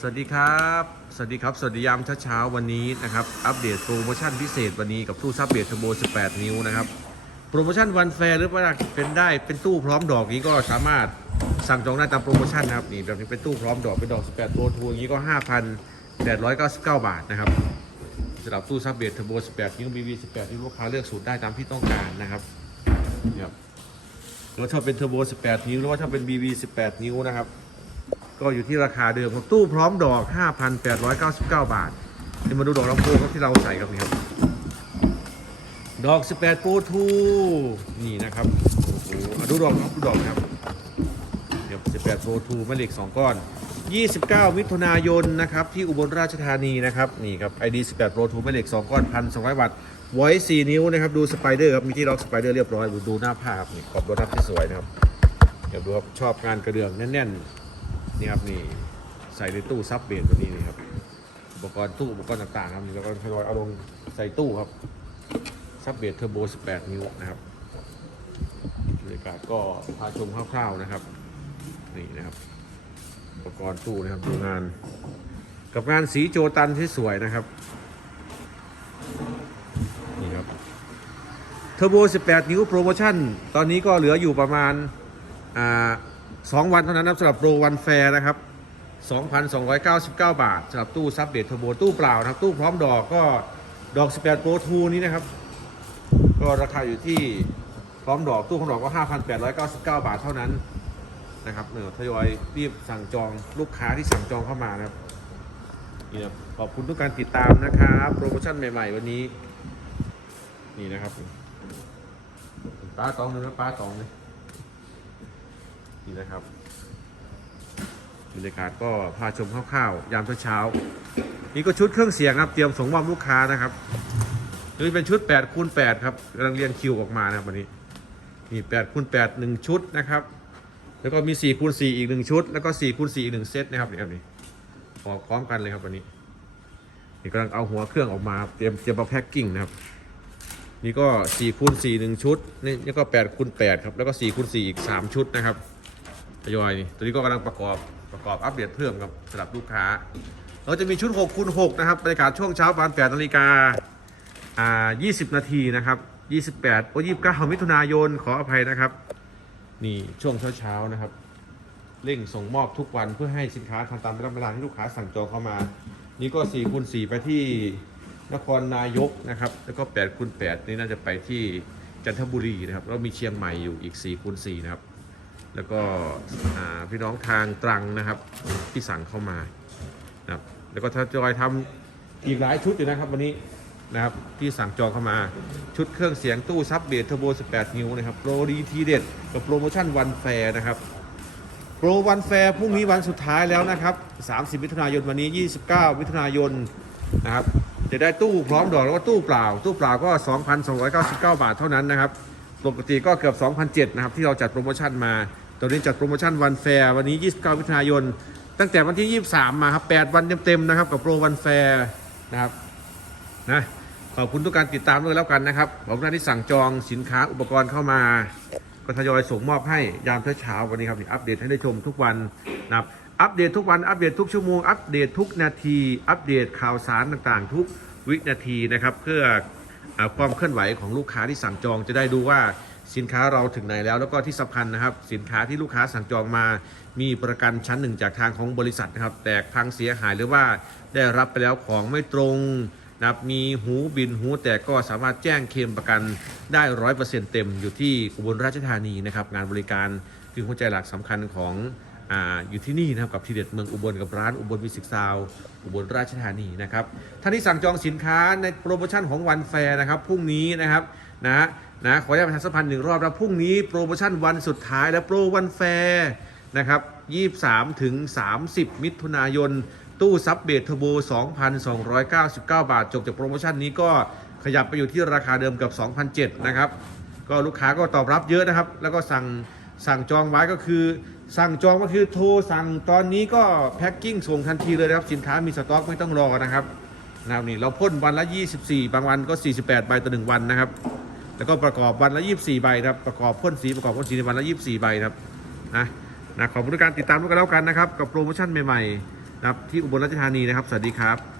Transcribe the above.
สวัสดีครับ สวัสดีครับ สวัสดียามเช้าๆวันนี้นะครับ อัปเดตโปรโมชั่นพิเศษวันนี้กับตู้ซับเบทเทอร์โบ 18 นิ้วนะครับ โปรโมชั่นวันแฟร์หรือว่าเป็นได้เป็นตู้พร้อมดอกนี้ก็สามารถสั่งจองได้ตามโปรโมชั่นนะครับนี่แบบนี้เป็นตู้พร้อมดอกเป็นดอก 18โปรทูอย่างนี้ก็ 5,899 บาทนะครับสำหรับตู้ซับเบทเทอร์โบ 18 นิ้ว BB 18 นิ้วลูกค้าเลือกสูตรได้ตามที่ต้องการนะครับนี่ครับหรือว่าชอบเป็นเทอร์โบ 18 นิ้วหรือว่าชอบเป็น BB 18 นิ้วนะครับ ก็อยู่ที่ราคาเดิมครับตู้พร้อมดอก 5,899 บาทเดี๋ยวมาดูดอกลำโพงครับที่เราใส่ครับนี่ครับ ดอก 18 Pro 2นี่นะครับโอ้โหอะดูดอกครับดูดอกนะครับเดี๋ยว18 Pro 2แม่เหล็ก 2 ก้อน 29 มิถุนายนนะครับที่อุบลราชธานีนะครับนี่ครับ ID 18 Pro 2แม่เหล็ก 2 ก้อน 1,200 วัตต์ไว้4นิ้วนะครับดูสไปเดอร์ครับมีที่ล็อกสไปเดอร์เรียบร้อยดูดูหน้าผ้าครับนี่ขอบรถทับที่สวยนะครับเดี๋ยวดูครับชอบงานกระเดื่องแน่นๆ นี่ครับนี่ใส่ในตู้ซับเบรตัวนี้นี่ครับอุปกรณ์ตู้อุปกรณ์ต่างๆครับนี่แล้วก็ทยอยเอาลงใส่ตู้ครับซับเบรเทอร์โบ 18 นิ้วนะครับบรรยากาศก็พาชมคร่าวๆนะครับ นี่นะครับ อุปกรณ์ตู้นะครับดูงาน กับงานสีโจตันที่สวยนะครับนี่ครับเทอร์โบ 18 นิ้วโปรโมชั่น ตอนนี้ก็เหลืออยู่ประมาณอ่า สองวันเท่านั้นนะสำหรับโปรวันแฟร์นะครับ 2,299 บาทสำหรับตู้ซับเบทเทอร์โบตู้เปล่านะครับ ตู้พร้อมดอกก็ดอก 18 Pro 2 นี้นะครับ ก็ราคาอยู่ที่พร้อมดอกตู้พร้อมดอกก็ 5,899 บาทเท่านั้นนะครับเนอทยอยรีบสั่งจองลูกค้าที่สั่งจองเข้ามานะครับนี่นะขอบคุณทุกการติดตามนะครับโปรโมชั่นใหม่ ๆ วันนี้ นี่นะครับป้าตองหนึงนะป้าตองเลย นี่นะครับบรรยากาศก็พาชมคร่าวๆยามเช้าๆนี่ก็ชุดเครื่องเสียงครับเตรียมส่งมอบลูกค้านะครับนี่เป็นชุด8คูณ8ครับกำลังเรียงคิวออกมานะครับวันนี้นี่8คูณ8 1 ชุดนะครับ แล้วก็มี4คูณ4อีก 1 ชุด แล้วก็4คูณ4อีก 1 เซตนะครับนี่ครับนี่ออกพร้อมกันเลยครับวันนี้นี่กำลังเอาหัวเครื่องออกมาเตรียมเตรียมมาแพ็คกิ้งนะครับนี่ก็4คูณ4 1 ชุดนี่นี่ก็8คูณ8ครับแล้วก็4คูณ4อีก 3 ชุดนะครับ ทยอยนี่ตัวนี้ก็กำลังประกอบประกอบอัปเดตเพิ่มครับสำหรับลูกค้า เราจะมีชุด6คูณ6นะครับบรรยากาศช่วงเช้าประมาณ8นาฬิกาอ่า20 นาทีนะครับ28โอ้29มิถุนายนขออภัยนะครับ นี่ช่วงเช้าๆนะครับ เร่งส่งมอบทุกวันเพื่อให้สินค้าทันตามเวลาที่ลูกค้าสั่งจองเข้ามา นี่ก็4คูณ4ไปที่นครนายกนะครับ แล้วก็8คูณ8นี่น่าจะไปที่จันทบุรีนะครับแล้วมีเชียงใหม่อยู่อีก4คูณ4นะครับ แล้วก็พี่น้องทางตรังนะครับที่สั่งเข้ามานะครับแล้วก็ถ้าจอยทำอีกหลายชุดอยู่นะครับวันนี้นะครับที่สั่งจองเข้ามาชุดเครื่องเสียงตู้ซับเบสเทอร์โบ 18 นิ้วนะครับโปรดีทีเด็ดกับโปรโมชั่นวันแฟร์นะครับโปรวันแฟร์พรุ่งนี้วันสุดท้ายแล้วนะครับ 30 มิถุนายนวันนี้ 29 มิถุนายนนะครับจะได้ตู้พร้อมดอกแล้วก็ตู้เปล่า ตู้เปล่าก็ 2,299 บาทเท่านั้นนะครับปกติก็เกือบ 2,007นะครับที่เราจัดโปรโมชั่นมา ตอนนี้จัดโปรโมชั่นวันแฟร์วันนี้ 29มิถุนายน ตั้งแต่วันที่ 23 มาครับ 8 วันเต็มๆนะครับ กับโปรวันแฟร์นะครับนะขอบคุณทุกการติดตามด้วยแล้วกันนะครับขอบคุณที่สั่งจองสินค้าอุปกรณ์เข้ามาก็ทยอยส่งมอบให้ยามเช้าๆวันนี้ครับอัปเดตให้ได้ชมทุกวันนะครับอัปเดตทุกวันอัปเดตทุกชั่วโมงอัปเดตทุกนาที อัปเดตข่าวสารต่างๆ ทุกวินาทีนะครับ เพื่ออความเคลื่อนไหวของลูกค้าที่สั่งจองจะได้ดูว่า สินค้าเราถึงไหนแล้วแล้วก็ที่สำคัญนะครับ สินค้าที่ลูกค้าสั่งจองมา มีประกันชั้นหนึ่งจากทางของบริษัทนะครับ แตกพังเสียหายหรือว่าได้รับไปแล้วของไม่ตรงนะครับมีหูบินหูแตกก็สามารถแจ้งเคลมประกันได้ร้อยเปอร์เซ็นต์เต็มอยู่ที่อุบลราชธานีนะครับงานบริการคือหัวใจหลักสำคัญของอ่าอยู่ที่นี่นะครับกับทีเด็ดเมืองอุบลกับร้านอุบลมิสิกซาวอุบลราชธานีนะครับท่านที่สั่งจองสินค้าในโปรโมชั่นของวันแฟร์นะครับพรุ่งนี้นะครับนะ นะขออนุญาตประชาสัมพันธ์หนึ่งรอบแล้วพรุ่งนี้โปรโมชั่นวันสุดท้ายและโปรวันแฟร์นะครับ 23 ถึง 30 มิถุนายน ตู้ซับเบทเทอร์โบ 2,299 บาท จบจากโปรโมชั่นนี้ก็ขยับไปอยู่ที่ราคาเดิมกับ 2,007นะครับ ก็ลูกค้าก็ตอบรับเยอะนะครับ แล้วก็สั่งสั่งจองไว้ก็คือ สั่งจองก็คือโทรสั่งตอนนี้ก็แพ็คกิ้งส่งทันทีเลยนะครับสินค้ามีสต็อกไม่ต้องรอนะครับนะครับนี่เราพ่นวันละ 24 บางวันก็ 48 ใบต่อหนึ่งวันนะครับ แล้วก็ประกอบวันละ 24 ใบครับประกอบพ่นสีประกอบพ่นสีในวันละ 24 ใบครับนะนะขอบคุณทุกการติดตามด้วยกันแล้วกันนะครับ กับโปรโมชั่นใหม่ๆนะครับที่อุบลราชธานีนะครับ สวัสดีครับ